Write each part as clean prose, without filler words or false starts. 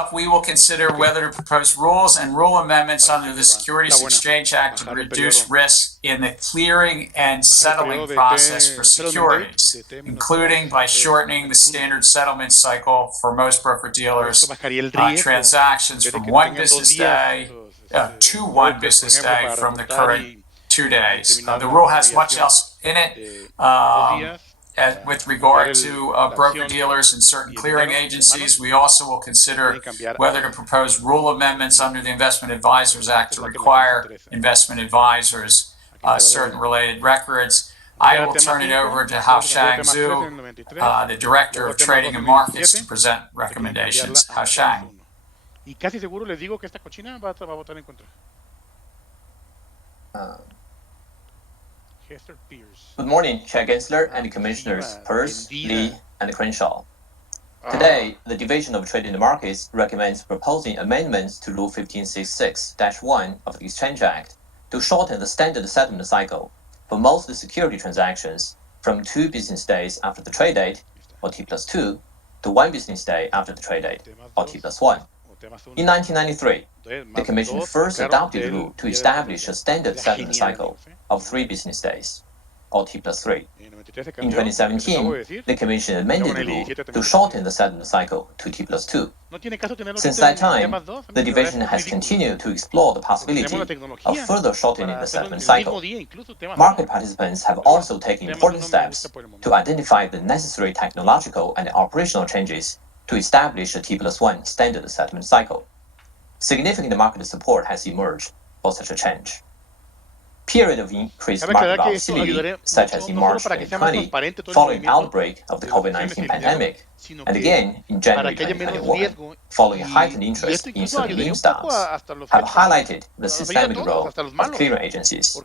up, we will consider whether to propose rules and rule amendments under the Securities Exchange Act to reduce risk in the clearing and settling process for securities, including by shortening the standard settlement cycle for most broker-dealers, transactions from 1 business day to 1 business day from the current 2 days. The rule has much else in it. With regard to broker-dealers and certain clearing agencies, we also will consider whether to propose rule amendments under the Investment Advisors Act to require investment advisors certain related records. I will turn it over to Haoshang Zhu, the Director of Trading and Markets, to present recommendations. Haoshang. Y casi seguro les digo que esta cochina va a votar en contra. Good morning, Chair Gensler and Commissioners Peirce, Lee, and Crenshaw. Today, the Division of Trade in the Markets recommends proposing amendments to Rule 1566-1 of the Exchange Act to shorten the standard settlement cycle for most security transactions from 2 business days after the trade date, or T+2, to 1 business day after the trade date, or T+1. In 1993, the Commission first adopted the rule to establish a standard settlement cycle of 3 business days, or T+3. In 2017, the Commission amended the rule to shorten the settlement cycle to T+2. Since that time, the Division has continued to explore the possibility of further shortening the settlement cycle. Market participants have also taken important steps to identify the necessary technological and operational changes to establish a T+1 standard settlement cycle. Significant market support has emerged for such a change. Period of increased market volatility, such as in March 2020, following the outbreak of the COVID-19 pandemic, and again in January 2021, following heightened interest in certain meme stocks, have highlighted the systemic role of clearing agencies.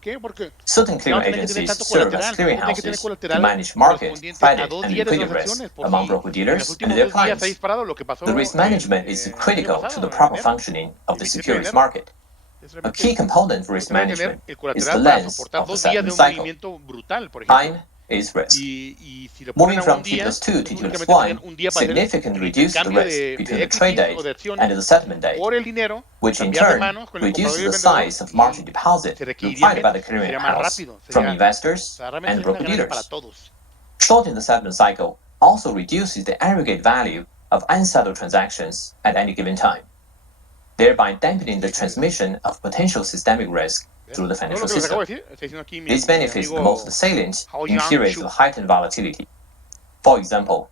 Certain clearing agencies serve as clearinghouses to manage market, credit, and liquidity risk among broker-dealers and their clients. The risk management is critical to the proper functioning of the securities market. A key component for risk management is the length of the settlement cycle. Time is risk. Moving from T+2 to T+1 significantly reduces the risk between the trade date and the settlement date, which in turn reduces the size of margin deposit required by the clearing house from investors and broker-dealers. Shortening the settlement cycle also reduces the aggregate value of unsettled transactions at any given time, thereby dampening the transmission of potential systemic risk through the financial system. These benefits are most salient in periods of heightened volatility. For example,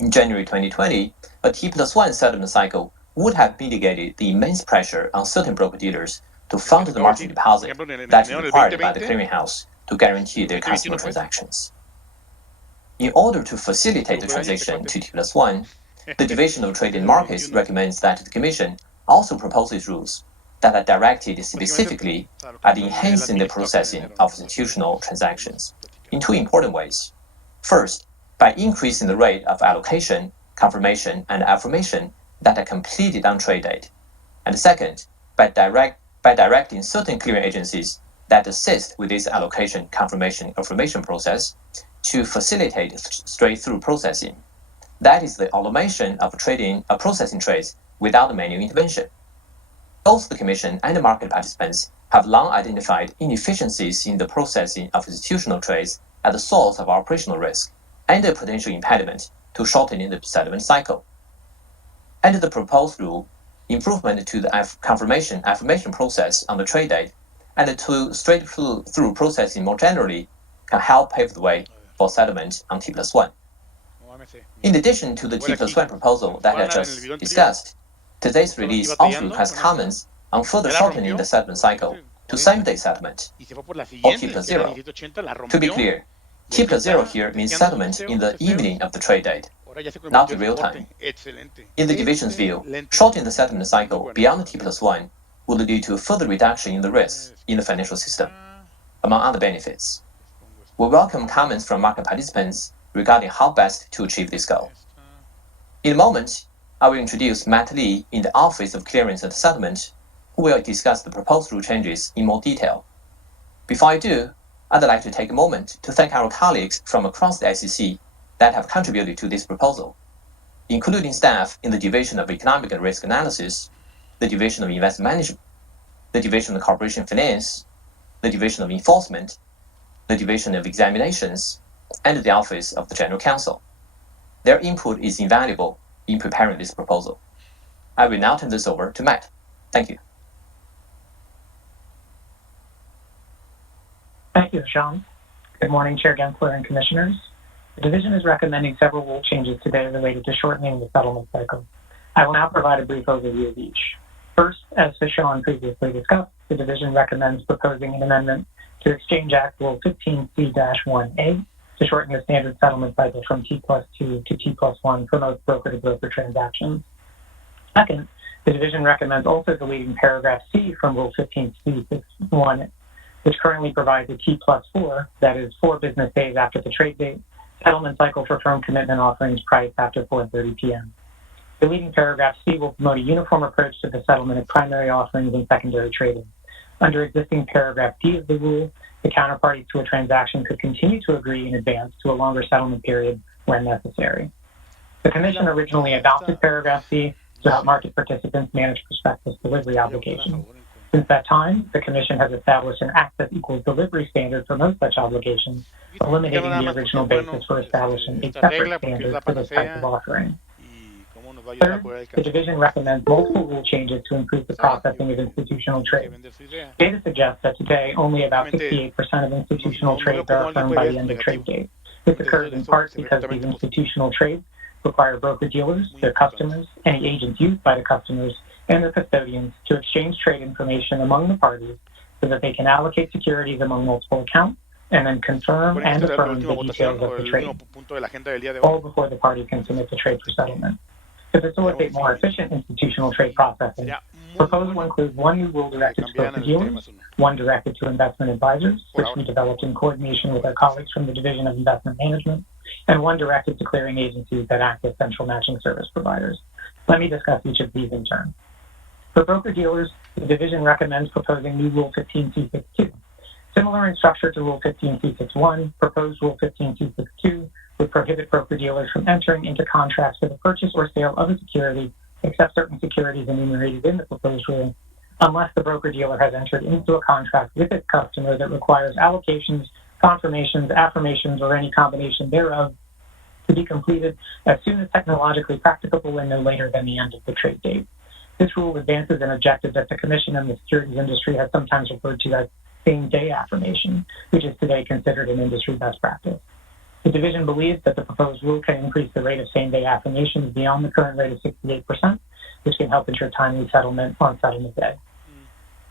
in January 2020, a T+1 settlement cycle would have mitigated the immense pressure on certain broker-dealers to fund the margin deposit that is required by the clearinghouse to guarantee their customer transactions. In order to facilitate the transition to T+1, the Division of Trade and Markets recommends that the Commission also proposes rules that are directed specifically at enhancing the processing of institutional transactions in 2 important ways. First, by increasing the rate of allocation, confirmation, and affirmation that are completed on trade date. And second, by directing certain clearing agencies that assist with this allocation, confirmation, affirmation process to facilitate straight-through processing. That is the automation of processing trades without manual intervention. Both the Commission and the market participants have long identified inefficiencies in the processing of institutional trades as the source of operational risk and a potential impediment to shortening the settlement cycle. Under the proposed rule, improvement to the confirmation affirmation process on the trade date and to straight-through processing more generally can help pave the way for settlement on T+1. In addition to the T+1 proposal that I just discussed, today's release also has comments on further shortening the settlement cycle to same-day settlement, or T+0. To be clear, T+0 here means settlement in the evening of the trade date, not in real time. In the Division's view, shortening the settlement cycle beyond T+1 would lead to a further reduction in the risks in the financial system, among other benefits. We welcome comments from market participants regarding how best to achieve this goal. In a moment, I will introduce Matt Lee in the Office of Clearance and Settlement, who will discuss the proposed rule changes in more detail. Before I do, I'd like to take a moment to thank our colleagues from across the SEC that have contributed to this proposal. including staff in the Division of Economic and Risk Analysis, the Division of Investment Management, the Division of Corporation Finance, the Division of Enforcement, the Division of Examinations, and the Office of the General Counsel. Their input is invaluable in preparing this proposal. I will now turn this over to Matt. Thank you. Thank you, Sean. Good morning, Chair Gensler and Commissioners. The Division is recommending several rule changes today related to shortening the settlement cycle. I will now provide a brief overview of each. First, as Sean previously discussed, the Division recommends proposing an amendment to Exchange Act Rule 15C-1A to shorten the standard settlement cycle from T+2 to T+1 for most broker-to-broker transactions. Second, the Division recommends also deleting paragraph C from Rule 15C-1, which currently provides a T+4, that is 4 business days after the trade date, settlement cycle for firm commitment offerings priced after 4:30 p.m. Deleting paragraph C will promote a uniform approach to the settlement of primary offerings and secondary trading. Under existing paragraph D of the rule, the counterparties to a transaction could continue to agree in advance to a longer settlement period when necessary. The Commission originally adopted paragraph C to help market participants manage prospectus delivery obligations. Since that time, the Commission has established an access equals delivery standard for most such obligations, eliminating the original basis for establishing a separate standard for this type of offering. Third, the Division recommends multiple rule changes to improve the processing of institutional trade. Data suggests that today only about 68% of institutional trades are affirmed by the end of trade date. This occurs in part because these institutional trades require broker-dealers, their customers, any agents used by the customers, and their custodians to exchange trade information among the parties so that they can allocate securities among multiple accounts and then confirm and affirm the details of the trade, all before the parties can submit the trade for settlement. To facilitate more efficient institutional trade processing, proposal includes one new rule directed to broker-dealers, one directed to investment advisors, which we developed in coordination with our colleagues from the Division of Investment Management, and one directed to clearing agencies that act as central matching service providers. Let me discuss each of these in turn. For broker-dealers, the Division recommends proposing new Rule 15C62. Similar in structure to Rule 15C61, proposed Rule 15C62 would prohibit broker-dealers from entering into contracts for the purchase or sale of a security, except certain securities enumerated in the proposed rule, unless the broker-dealer has entered into a contract with its customer that requires allocations, confirmations, affirmations, or any combination thereof to be completed as soon as technologically practicable and no later than the end of the trade date. This rule advances an objective that the Commission and the securities industry has sometimes referred to as same-day affirmation, which is today considered an industry best practice. The Division believes that the proposed rule can increase the rate of same-day affirmations beyond the current rate of 68%, which can help ensure timely settlement on settlement day.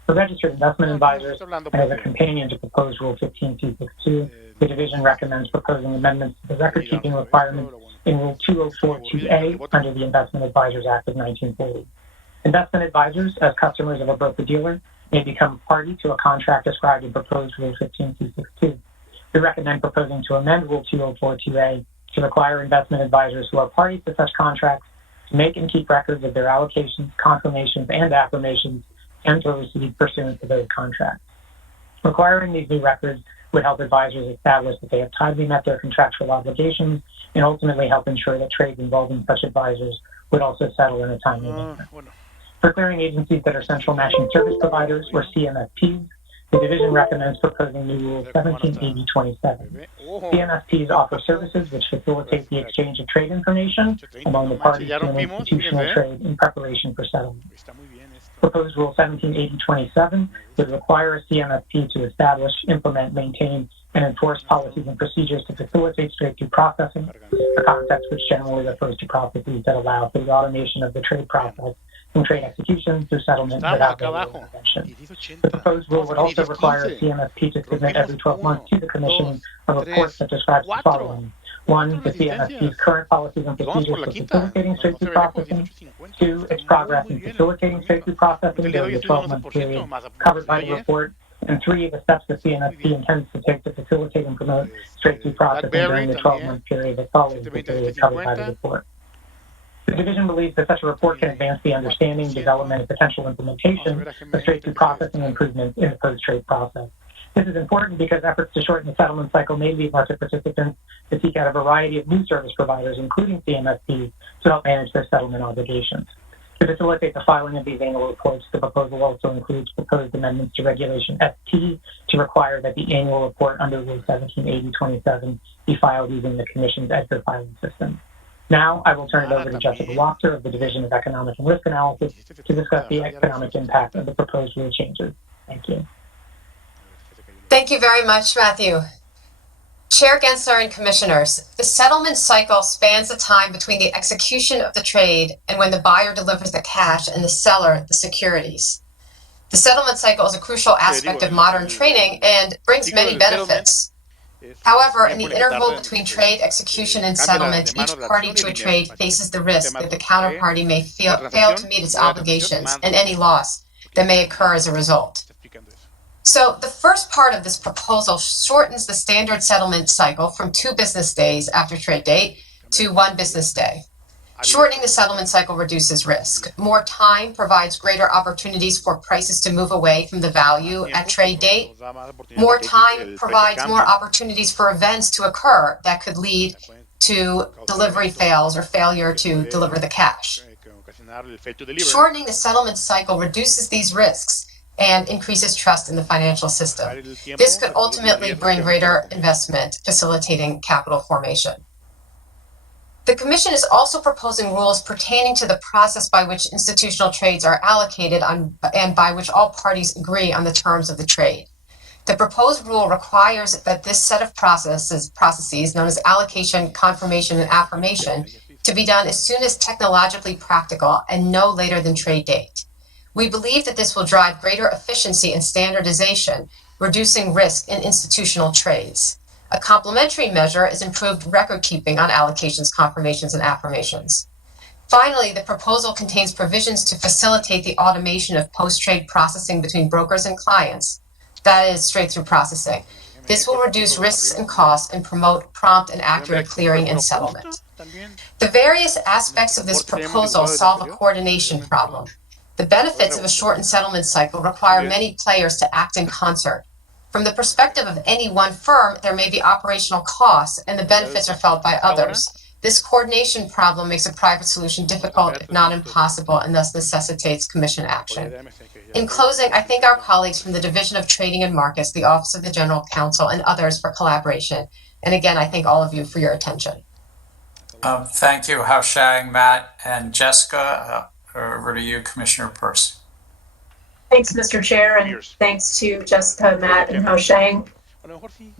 For registered investment advisors, and as a companion to proposed Rule 15C62, the Division recommends proposing amendments to the record-keeping requirements in Rule 2042A under the Investment Advisors Act of 1940. Investment advisors, as customers of a broker-dealer, may become party to a contract described in proposed Rule 15C62. We recommend proposing to amend Rule 2042A to require investment advisors who are parties to such contracts to make and keep records of their allocations, confirmations, and affirmations and to receive pursuant to those contracts. Requiring these new records would help advisors establish that they have timely met their contractual obligations and ultimately help ensure that trades involving such advisors would also settle in a timely manner. For clearing agencies that are central matching service providers, or CMSPs, the Division recommends proposing new Rule 178027. CMSPs offer services which facilitate the exchange of trade information among the parties to an institutional trade in preparation for settlement. Proposed Rule 178027 would require a CMSP to establish, implement, maintain, and enforce policies and procedures to facilitate straight-through processing, a concept which generally refers to processes that allow for the automation of the trade process from trade execution through settlement without manual intervention. The proposed rule would also require a CMSP to submit every 12 months to the Commission a report that describes the following. 1, the CMSP's current policies and procedures for facilitating straight-through processing. 2, its progress in facilitating straight-through processing during the 12-month period covered by the report. And 3, the steps the CMSP intends to take to facilitate and promote straight-through processing during the 12-month period that follows the period covered by the report. The Division believes that such a report can advance the understanding, development, and potential implementation of straight-through processing improvements in the post-trade process. This is important because efforts to shorten the settlement cycle may lead market participants to seek out a variety of new service providers, including CMSPs, to help manage their settlement obligations. To facilitate the filing of these annual reports, the proposal also includes proposed amendments to Regulation ST to require that the annual report under Rule 1780-27 be filed using the Commission's EDGAR filing system. Now, I will turn it over to Jessica Wachter of the Division of Economic and Risk Analysis to discuss the economic impact of the proposed rule changes. Thank you. Thank you very much, Matthew. Chair Gensler and Commissioners, the settlement cycle spans the time between the execution of the trade and when the buyer delivers the cash and the seller the securities. The settlement cycle is a crucial aspect of modern trading and brings many benefits. However, in the interval between trade execution and settlement, each party to a trade faces the risk that the counterparty may fail to meet its obligations and any loss that may occur as a result. So the first part of this proposal shortens the standard settlement cycle from 2 business days after trade date to 1 business day. Shortening the settlement cycle reduces risk. More time provides greater opportunities for prices to move away from the value at trade date. More time provides more opportunities for events to occur that could lead to delivery fails or failure to deliver the cash. Shortening the settlement cycle reduces these risks and increases trust in the financial system. This could ultimately bring greater investment, facilitating capital formation. The Commission is also proposing rules pertaining to the process by which institutional trades are allocated and by which all parties agree on the terms of the trade. The proposed rule requires that this set of processes known as allocation, confirmation, and affirmation to be done as soon as technologically practical and no later than trade date. We believe that this will drive greater efficiency and standardization, reducing risk in institutional trades. A complementary measure is improved record keeping on allocations, confirmations, and affirmations. Finally, the proposal contains provisions to facilitate the automation of post-trade processing between brokers and clients, that is, straight-through processing. This will reduce risks and costs and promote prompt and accurate clearing and settlement. The various aspects of this proposal solve a coordination problem. The benefits of a shortened settlement cycle require many players to act in concert. From the perspective of any one firm, there may be operational costs, and the benefits are felt by others. This coordination problem makes a private solution difficult, if not impossible, and thus necessitates Commission action. In closing, I thank our colleagues from the Division of Trading and Markets, the Office of the General Counsel, and others for collaboration. And again, I thank all of you for your attention. Thank you, Hao-Shang, Matt, and Jessica. Over to you, Commissioner Peirce. Thanks, Mr. Chair, and thanks to Jessica, Matt, and Hao-Shang.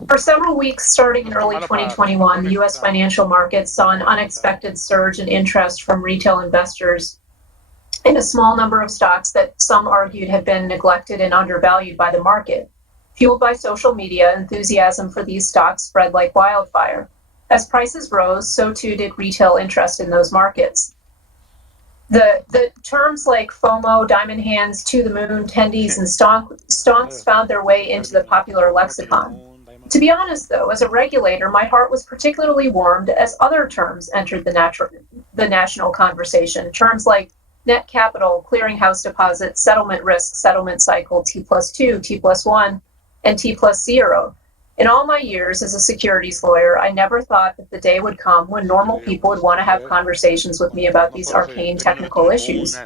For several weeks starting in early 2021, the U.S. financial markets saw an unexpected surge in interest from retail investors in a small number of stocks that some argued had been neglected and undervalued by the market. Fueled by social media, enthusiasm for these stocks spread like wildfire. As prices rose, so too did retail interest in those markets. The terms like FOMO, diamond hands, to the moon, tendies, and stonks found their way into the popular lexicon. To be honest, though, as a regulator, my heart was particularly warmed as other terms entered the national conversation. Terms like net capital, clearinghouse deposit, settlement risk, settlement cycle, T+2, T+1, and T+0. In all my years as a securities lawyer, I never thought that the day would come when normal people would want to have conversations with me about these arcane technical issues.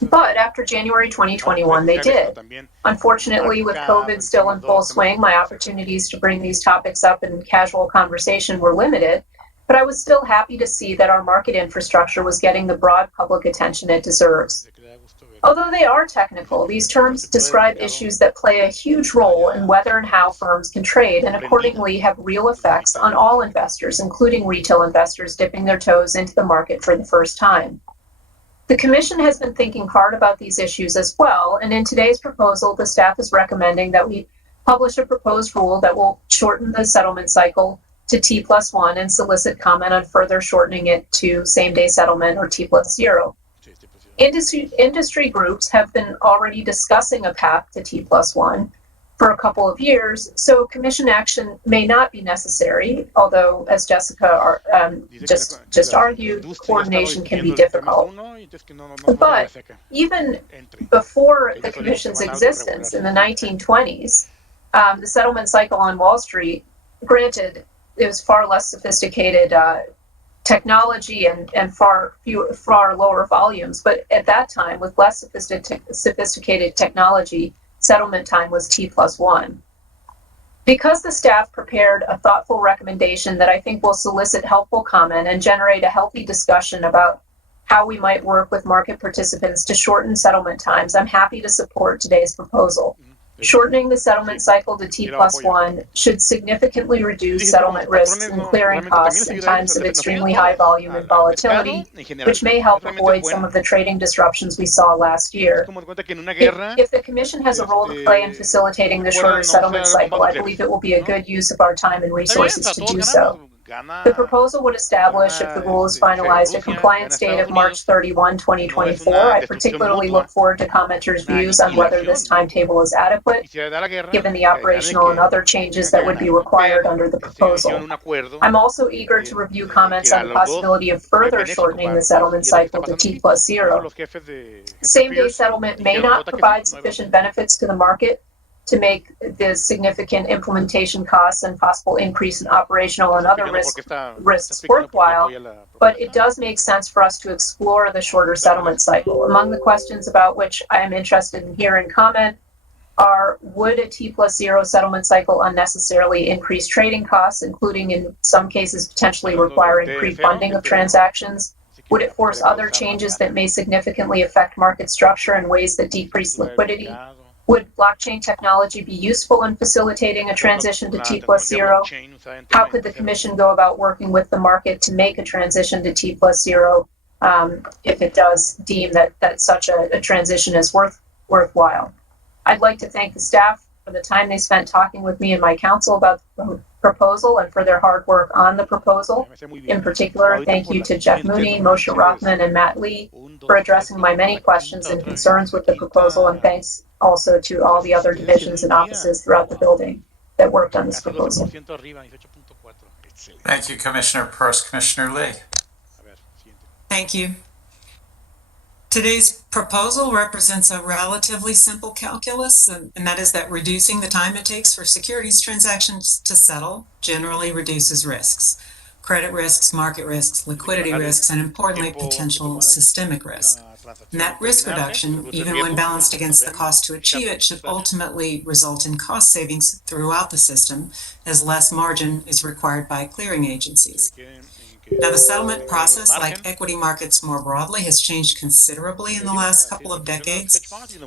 But after January 2021, they did. Unfortunately, with COVID still in full swing, my opportunities to bring these topics up in casual conversation were limited, but I was still happy to see that our market infrastructure was getting the broad public attention it deserves. Although they are technical, these terms describe issues that play a huge role in whether and how firms can trade and accordingly have real effects on all investors, including retail investors dipping their toes into the market for the first time. The Commission has been thinking hard about these issues as well, and in today's proposal, the staff is recommending that we publish a proposed rule that will shorten the settlement cycle to T+1 and solicit comment on further shortening it to same-day settlement or T+0. Industry groups have been already discussing a path to T+1 for a couple of years, so Commission action may not be necessary, although, as Jessica just argued, coordination can be difficult. But even before the Commission's existence in the 1920s, the settlement cycle on Wall Street, granted, it was far less sophisticated technology and far lower volumes, but at that time, with less sophisticated technology, settlement time was T+1. Because the staff prepared a thoughtful recommendation that I think will solicit helpful comment and generate a healthy discussion about how we might work with market participants to shorten settlement times, I'm happy to support today's proposal. Shortening the settlement cycle to T+1 should significantly reduce settlement risks and clearing costs in times of extremely high volume and volatility, which may help avoid some of the trading disruptions we saw last year. If the Commission has a role to play in facilitating the shorter settlement cycle, I believe it will be a good use of our time and resources to do so. The proposal would establish, if the rule is finalized, a compliance date of March 31, 2024. I particularly look forward to commenters' views on whether this timetable is adequate, given the operational and other changes that would be required under the proposal. I'm also eager to review comments on the possibility of further shortening the settlement cycle to T+0. Same-day settlement may not provide sufficient benefits to the market to make the significant implementation costs and possible increase in operational and other risks worthwhile, but it does make sense for us to explore the shorter settlement cycle. Among the questions about which I am interested in hearing comment are, would a T+0 settlement cycle unnecessarily increase trading costs, including in some cases potentially requiring pre-funding of transactions? Would it force other changes that may significantly affect market structure in ways that decrease liquidity? Would blockchain technology be useful in facilitating a transition to T+0? How could the Commission go about working with the market to make a transition to T+0 if it does deem that such a transition is worthwhile? I'd like to thank the staff for the time they spent talking with me and my counsel about the proposal and for their hard work on the proposal. In particular, thank you to Jeff Mooney, Moshe Rothman, and Matt Lee for addressing my many questions and concerns with the proposal, and thanks also to all the other divisions and offices throughout the building that worked on this proposal. Thank you, Commissioner Peirce. Commissioner Lee. Thank you. Today's proposal represents a relatively simple calculus, and that is that reducing the time it takes for securities transactions to settle generally reduces risks. Credit risks, market risks, liquidity risks, and importantly, potential systemic risk. And that risk reduction, even when balanced against the cost to achieve it, should ultimately result in cost savings throughout the system, as less margin is required by clearing agencies. Now, the settlement process, like equity markets more broadly, has changed considerably in the last couple of decades.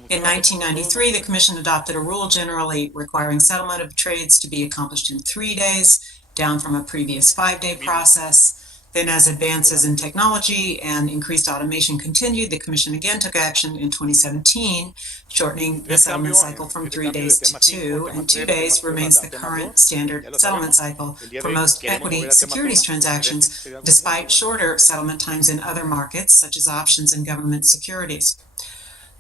In 1993, the Commission adopted a rule generally requiring settlement of trades to be accomplished in 3 days, down from a previous 5-day process. Then, as advances in technology and increased automation continued, the Commission again took action in 2017, shortening the settlement cycle from 3 days to 2, and 2 days remains the current standard settlement cycle for most equity securities transactions, despite shorter settlement times in other markets, such as options and government securities.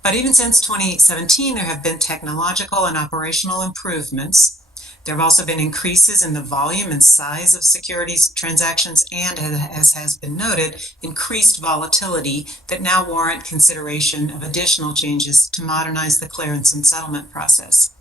But even since 2017, there have been technological and operational improvements. There have also been increases in the volume and size of securities transactions and, as has been noted, increased volatility that now warrant consideration of additional changes to modernize the clearance and settlement process.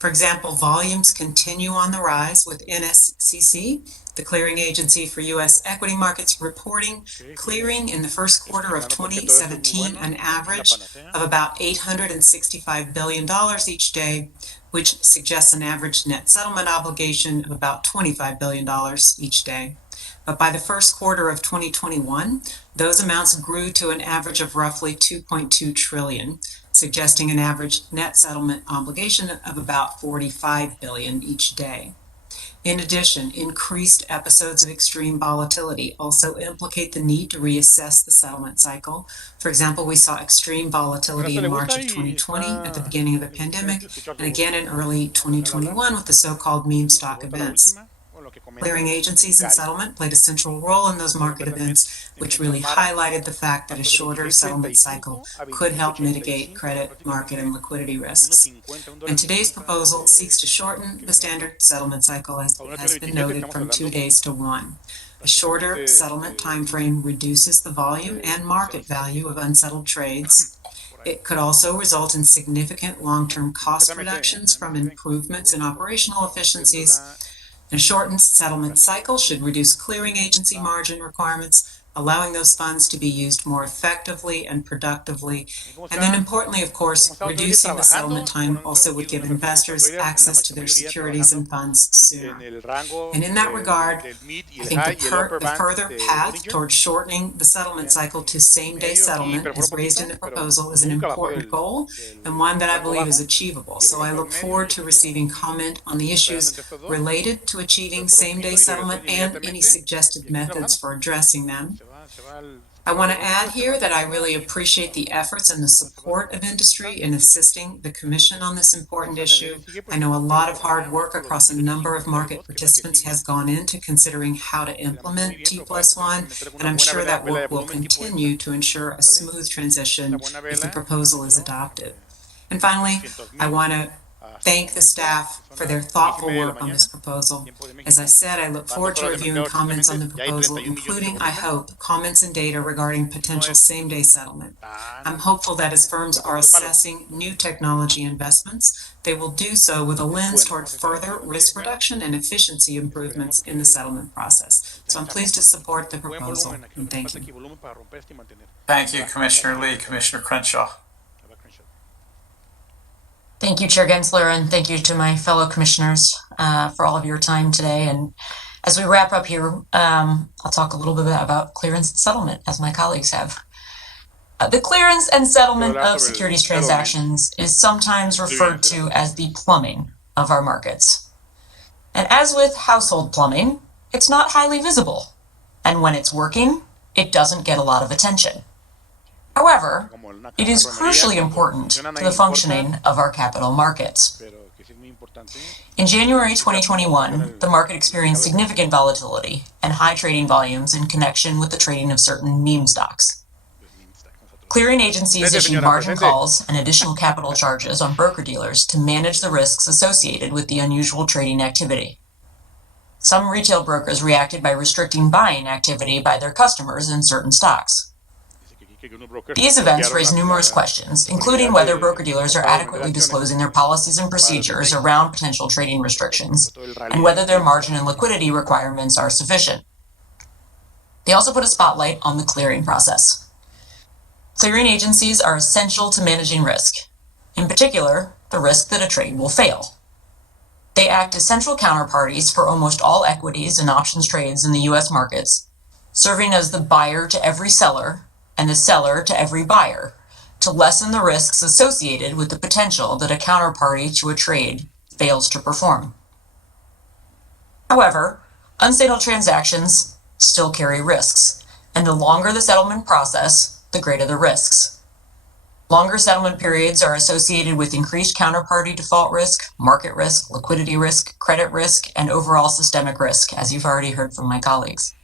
For example, volumes continue on the rise, with NSCC, the clearing agency for U.S. equity markets, reporting clearing in the first quarter of 2017 an average of about $865 billion each day, which suggests an average net settlement obligation of about $25 billion each day. But by the first quarter of 2021, those amounts grew to an average of roughly $2.2 trillion, suggesting an average net settlement obligation of about $45 billion each day. In addition, increased episodes of extreme volatility also implicate the need to reassess the settlement cycle. For example, we saw extreme volatility in March of 2020 at the beginning of the pandemic, and again in early 2021 with the so-called meme stock events. Clearing agencies and settlement played a central role in those market events, which really highlighted the fact that a shorter settlement cycle could help mitigate credit, market, and liquidity risks. And today's proposal seeks to shorten the standard settlement cycle, as has been noted, from 2 days to 1. A shorter settlement timeframe reduces the volume and market value of unsettled trades. it could also result in significant long-term cost reductions from improvements in operational efficiencies. A shortened settlement cycle should reduce clearing agency margin requirements, allowing those funds to be used more effectively and productively. And then importantly, of course, reducing the settlement time also would give investors access to their securities and funds sooner. And in that regard, I think the further path towards shortening the settlement cycle to same-day settlement as raised in the proposal is an important goal and one that I believe is achievable. So I look forward to receiving comment on the issues related to achieving same-day settlement and any suggested methods for addressing them. I want to add here that I really appreciate the efforts and the support of industry in assisting the Commission on this important issue. I know a lot of hard work across a number of market participants has gone into considering how to implement T+1, and I'm sure that work will continue to ensure a smooth transition if the proposal is adopted. And finally, I want to thank the staff for their thoughtful work on this proposal. As I said, I look forward to reviewing comments on the proposal, including, I hope, comments and data regarding potential same-day settlement. I'm hopeful that as firms are assessing new technology investments, they will do so with a lens toward further risk reduction and efficiency improvements in the settlement process. So I'm pleased to support the proposal, and thank you. Thank you, Commissioner Lee. Commissioner Crenshaw. Thank you, Chair Gensler, and thank you to my fellow commissioners for all of your time today. And as we wrap up here, I'll talk a little bit about clearance and settlement, as my colleagues have. The clearance and settlement of securities transactions is sometimes referred to as the plumbing of our markets. And as with household plumbing, it's not highly visible. And when it's working, it doesn't get a lot of attention. However, it is crucially important to the functioning of our capital markets. In January 2021, the market experienced significant volatility and high trading volumes in connection with the trading of certain meme stocks. Clearing agencies issued margin calls and additional capital charges on broker-dealers to manage the risks associated with the unusual trading activity. Some retail brokers reacted by restricting buying activity by their customers in certain stocks. These events raise numerous questions, including whether broker-dealers are adequately disclosing their policies and procedures around potential trading restrictions, and whether their margin and liquidity requirements are sufficient. They also put a spotlight on the clearing process. Clearing agencies are essential to managing risk, in particular, the risk that a trade will fail. They act as central counterparties for almost all equities and options trades in the U.S. markets, serving as the buyer to every seller and the seller to every buyer, to lessen the risks associated with the potential that a counterparty to a trade fails to perform. However, unsettled transactions still carry risks, and the longer the settlement process, the greater the risks. Longer settlement periods are associated with increased counterparty default risk, market risk, liquidity risk, credit risk, and overall systemic risk, as you've already heard from my colleagues.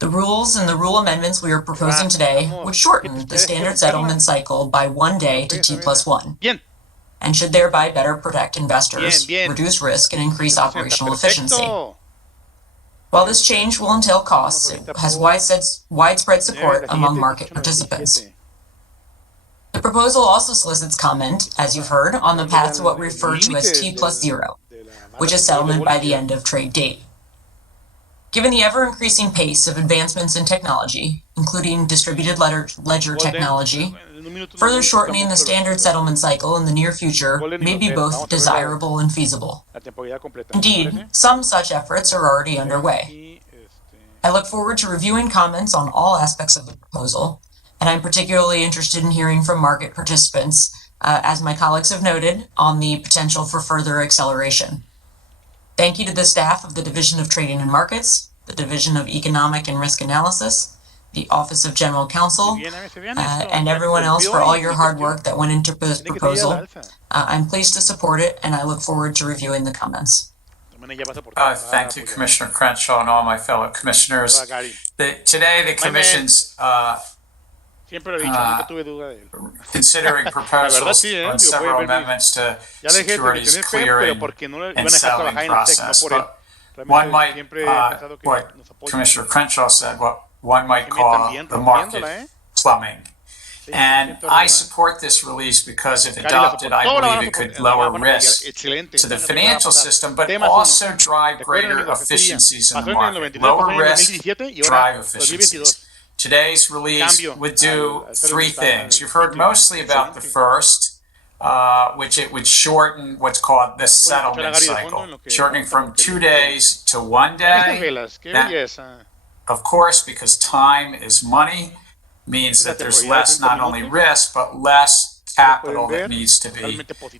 The rules and the rule amendments we are proposing today would shorten the standard settlement cycle by 1 day to T+1, and should thereby better protect investors, reduce risk, and increase operational efficiency. While this change will entail costs, it has widespread support among market participants. The proposal also solicits comment, as you've heard, on the path to what we refer to as T+0, which is settlement by the end of trade date. Given the ever-increasing pace of advancements in technology, including distributed ledger technology, further shortening the standard settlement cycle in the near future may be both desirable and feasible. Indeed, some such efforts are already underway. I look forward to reviewing comments on all aspects of the proposal, and I'm particularly interested in hearing from market participants, as my colleagues have noted, on the potential for further acceleration. Thank you to the staff of the Division of Trading and Markets, the Division of Economic and Risk Analysis, the Office of General Counsel, and everyone else for all your hard work that went into this proposal. I'm pleased to support it, and I look forward to reviewing the comments. Thank you, Commissioner Crenshaw, and all my fellow commissioners. Today, the Commission's considering proposals on several amendments to securities clearing and settling process. But one might, what Commissioner Crenshaw said, what one might call the market plumbing. And I support this release because if adopted, I believe it could lower risk to the financial system, but also drive greater efficiencies in the market. Lower risk, drive efficiencies. Today's release would do three things. You've heard mostly about the first, which it would shorten what's called the settlement cycle, shortening from 2 days to 1 day. That, of course, because time is money, means that there's less not only risk, but less capital that needs to be put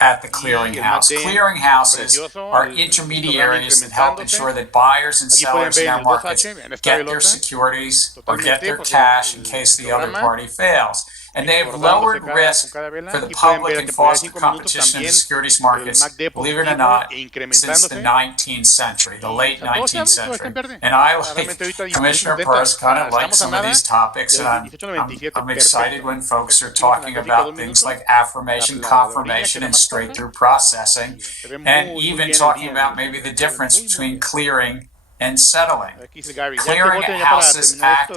at the clearinghouse. Clearinghouses are intermediaries that help ensure that buyers and sellers in our markets get their securities or get their cash in case the other party fails. And they have lowered risk for the public and fostered competition in the securities markets, believe it or not, since the 19th century, the late 19th century. And I, like Commissioner Peirce, kind of like some of these topics, and I'm excited when folks are talking about things like affirmation, confirmation, and straight-through processing, and even talking about maybe the difference between clearing and settling. Clearinghouses act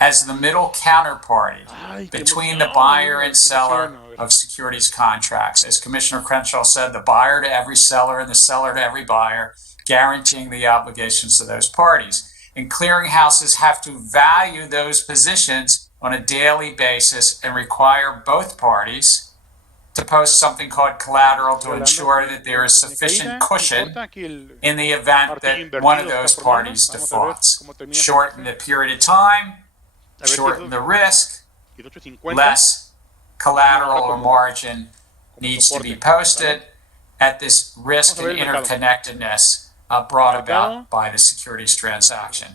as the middle counterparty between the buyer and seller of securities contracts. As Commissioner Crenshaw said, the buyer to every seller and the seller to every buyer, guaranteeing the obligations to those parties. And clearinghouses have to value those positions on a daily basis and require both parties to post something called collateral to ensure that there is sufficient cushion in the event that one of those parties defaults. Shorten the period of time, shorten the risk, less collateral or margin needs to be posted at this risk and interconnectedness brought about by the securities transaction.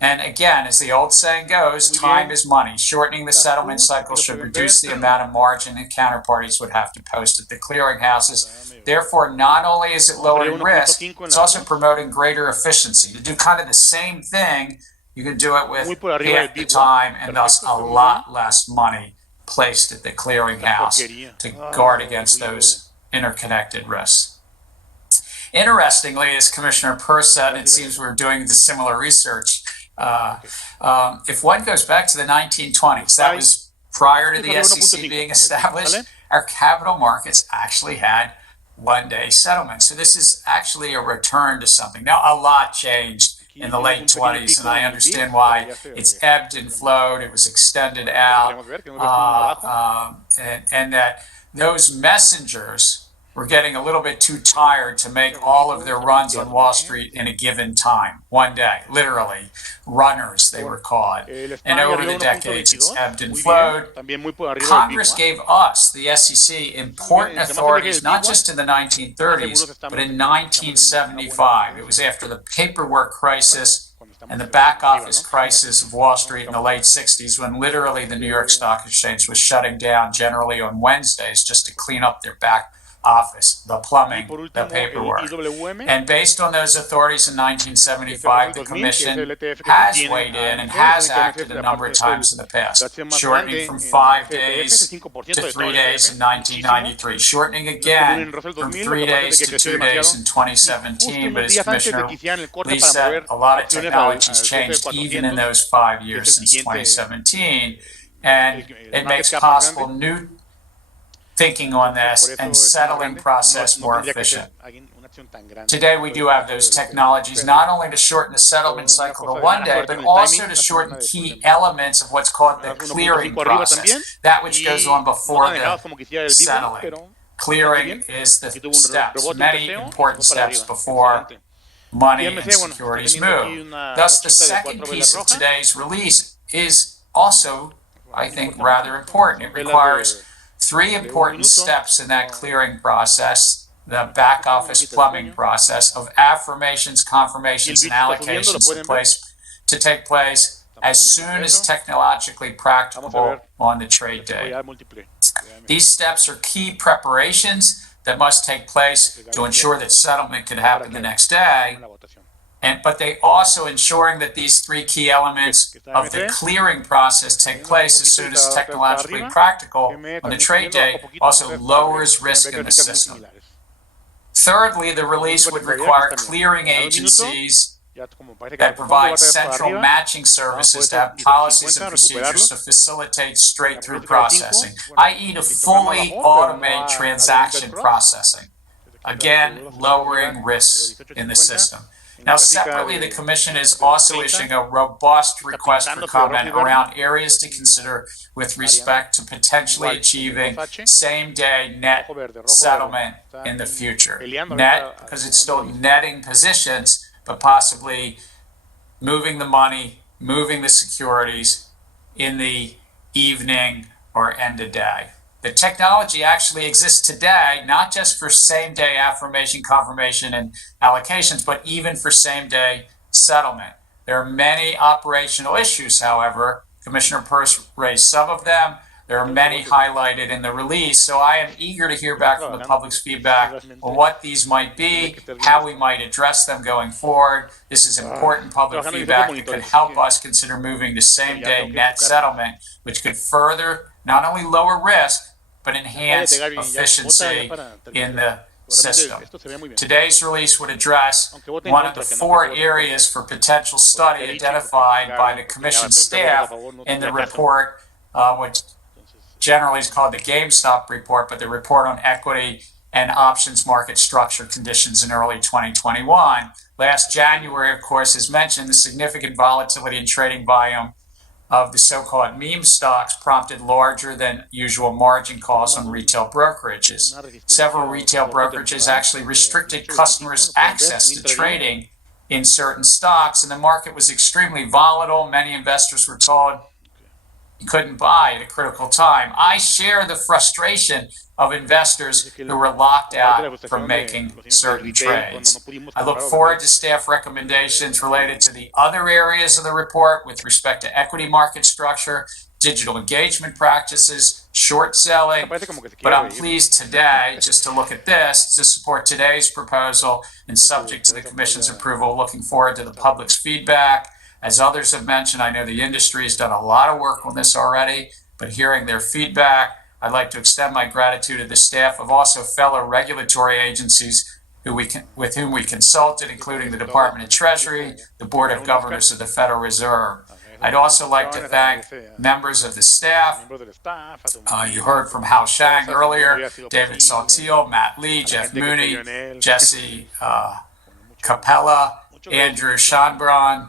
And again, as the old saying goes, time is money. Shortening the settlement cycle should reduce the amount of margin that counterparties would have to post at the clearinghouses. Therefore, not only is it lowering risk, it's also promoting greater efficiency. To do kind of the same thing, you can do it with half the time and thus a lot less money placed at the clearinghouse to guard against those interconnected risks. Interestingly, as Commissioner Peirce said, it seems we're doing the similar research. If one goes back to the 1920s, that was prior to the SEC being established, our capital markets actually had one-day settlements. So this is actually a return to something. Now, a lot changed in the late 20s, and I understand why it's ebbed and flowed, it was extended out, and that those messengers were getting a little bit too tired to make all of their runs on Wall Street in a given time, one day, literally. Runners, they were called. And over the decades, it's ebbed and flowed. Congress gave us, the SEC, important authorities, not just in the 1930s, but in 1975. It was after the paperwork crisis and the back office crisis of Wall Street in the late 60s, when literally the New York Stock Exchange was shutting down generally on Wednesdays just to clean up their back office, the plumbing, the paperwork. And based on those authorities in 1975, the Commission has weighed in and has acted a number of times in the past, shortening from 5 days to 3 days in 1993, shortening again from 3 days to 2 days in 2017. But as Commissioner Lee said, a lot of technology has changed even in those 5 years since 2017, and it makes possible new thinking on this and settling process more efficient. Today we do have those technologies not only to shorten the settlement cycle to 1 day, but also to shorten key elements of what's called the clearing process, that which goes on before the settling. Clearing is the steps, many important steps before money and securities move. Thus, the second piece of today's release is also, I think, rather important. It requires 3 important steps in that clearing process, the back office plumbing process of affirmations, confirmations, and allocations to take place as soon as technologically practicable on the trade day. These steps are key preparations that must take place to ensure that settlement can happen the next day. But they also ensuring that these 3 key elements of the clearing process take place as soon as technologically practical on the trade day also lowers risk in the system. Thirdly, the release would require clearing agencies that provides central matching services to have policies and procedures to facilitate straight-through processing, i.e. to fully automate transaction processing. Again, lowering risks in the system. Now, separately, the Commission is also issuing a robust request for comment around areas to consider with respect to potentially achieving same-day net settlement in the future. Net, because it's still netting positions, but possibly moving the money, moving the securities in the evening or end of day. The technology actually exists today, not just for same-day affirmation, confirmation, and allocations, but even for same-day settlement. There are many operational issues, however. Commissioner Peirce raised some of them. There are many highlighted in the release, so I am eager to hear back from the public's feedback on what these might be, how we might address them going forward. This is important public feedback that could help us consider moving to same-day net settlement, which could further not only lower risk, but enhance efficiency in the system. Today's release would address one of the 4 areas for potential study identified by the Commission staff in the report, which generally is called the GameStop report, but the report on equity and options market structure conditions in early 2021. Last January, of course, as mentioned, the significant volatility in trading volume of the so-called meme stocks prompted larger than usual margin calls on retail brokerages. Several retail brokerages actually restricted customers' access to trading in certain stocks, and the market was extremely volatile. Many investors were told you couldn't buy at a critical time. I share the frustration of investors who were locked out from making certain trades. I look forward to staff recommendations related to the other areas of the report with respect to equity market structure, digital engagement practices, short selling, but I'm pleased today just to look at this, to support today's proposal and subject to the Commission's approval, looking forward to the public's feedback. As others have mentioned, I know the industry has done a lot of work on this already, but hearing their feedback, I'd like to extend my gratitude to the staff of also fellow regulatory agencies with whom we consulted, including the Department of Treasury, the Board of Governors of the Federal Reserve. I'd also like to thank members of the staff. You heard from Hao Shang earlier, David Saltiel, Matt Lee, Jeff Mooney, Jesse Capella, Andrew Schonbrun,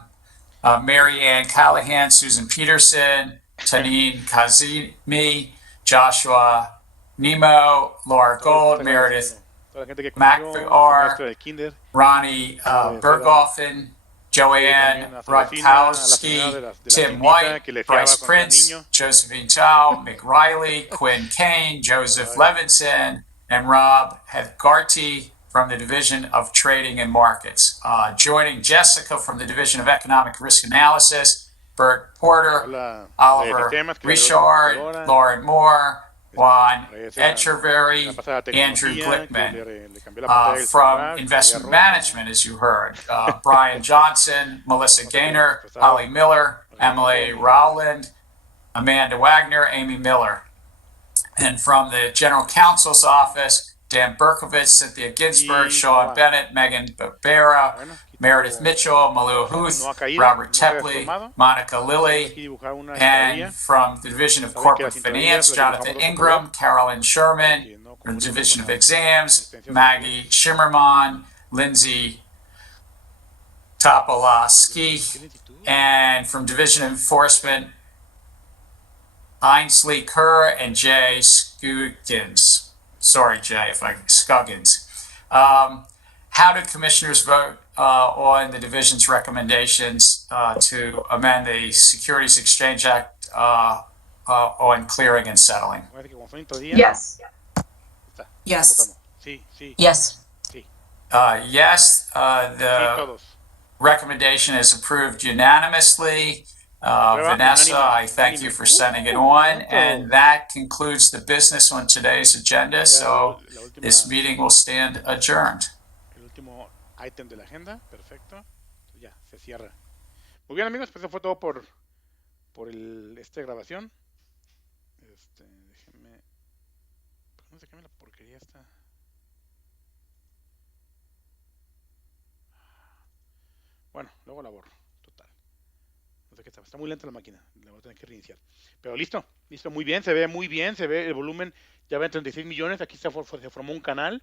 Mary Ann Callahan, Susan Peterson, Tanine Kazimi, Joshua Nemo, Laura Gold, Meredith McVar, Ronnie Berghoffen, Joanne Rutkowski, Tim White, Bryce Prince, Josephine Chow, Mick Riley, Quinn Kane, Joseph Levinson, and Rob Heathgarty from the Division of Trading and Markets. Joining Jessica from the Division of Economic Risk Analysis, Bert Porter, Oliver Richard, Lauren Moore, Juan Echeverry, Andrew Glickman. From Investment Management, as you heard, Brian Johnson, Melissa Gaynor, Holly Miller, Emily Rowland, Amanda Wagner, Amy Miller. And from the General Counsel's Office, Dan Berkovitz, Cynthia Ginsburg, Sean Bennett, Megan Barbera, Meredith Mitchell, Malua Huth, Robert Tepley, Monica Lilly, and from the Division of Corporate Finance, Jonathan Ingram, Carolyn Sherman, from the Division of Exams, Maggie Shimmerman, Lindsay Topolowski, and from Division of Enforcement, Ainsley Kerr and Jay Scoggins. Sorry, Jay, if I Scoggins. How do commissioners vote on the division's recommendations to amend the Securities Exchange Act on clearing and settling? Yes. Yes. Yes. Yes. The recommendation is approved unanimously. Vanessa, I thank you for sending it on, and that concludes the business on today's agenda, so this meeting will stand adjourned. El último item de la agenda, perfecto. Ya, se cierra. Muy bien, amigos, pues eso fue todo por esta grabación. Déjenme... ¿Por qué no se cambia la porquería esta? Bueno, luego la borro. Total. No sé qué está muy lenta la máquina. La voy a tener que reiniciar. Pero listo, muy bien, se ve muy bien, se ve el volumen, ya ven 36 millones, aquí se formó un canal.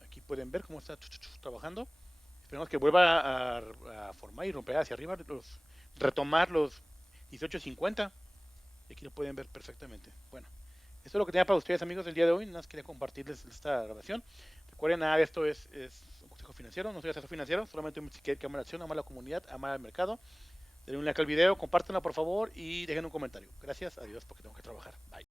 Aquí pueden ver cómo está trabajando. Esperemos que vuelva a formar y romper hacia arriba, retomar los 18.50. Y aquí lo pueden ver perfectamente. Bueno, esto es lo que tenía para ustedes, amigos, el día de hoy. Nada más quería compartirles esta grabación. Recuerden, nada de esto es un consejo financiero, no soy asesor financiero, solamente un MexicApe que ama la acción, ama la comunidad, ama el mercado. Denle un like al video, compártanlo por favor y dejen un comentario. Gracias, adiós, porque tengo que trabajar. Bye.